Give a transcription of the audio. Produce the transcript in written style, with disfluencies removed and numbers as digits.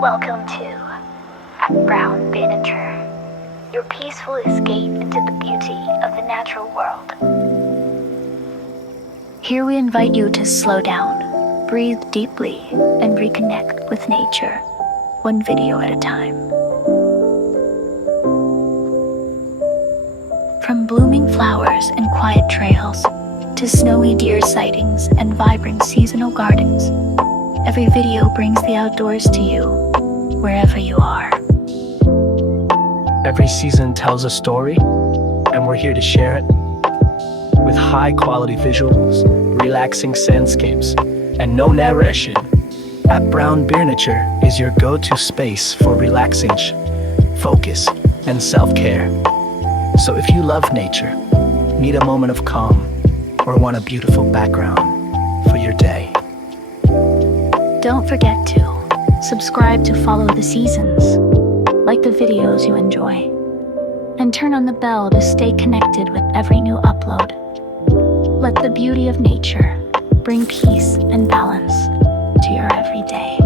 Welcome to Brown Banneter, your peaceful escape into the beauty of the natural world. Here we invite you to slow down, breathe deeply, and reconnect with nature, one video at a time. From blooming flowers and quiet trails, to snowy deer sightings and vibrant seasonal gardens, every video brings the outdoors to you, wherever you are. Every season tells a story, and we're here to share it. With high-quality visuals, relaxing sandscapes, and no narration, at Brown Banneter is your go-to space for relaxation, focus, and self-care. So if you love nature, need a moment of calm, or want a beautiful background for your day, Don't forget to subscribe to follow the seasons, like the videos you enjoy, and turn on the bell to stay connected with every new upload. Let the beauty of nature bring peace and balance to your everyday.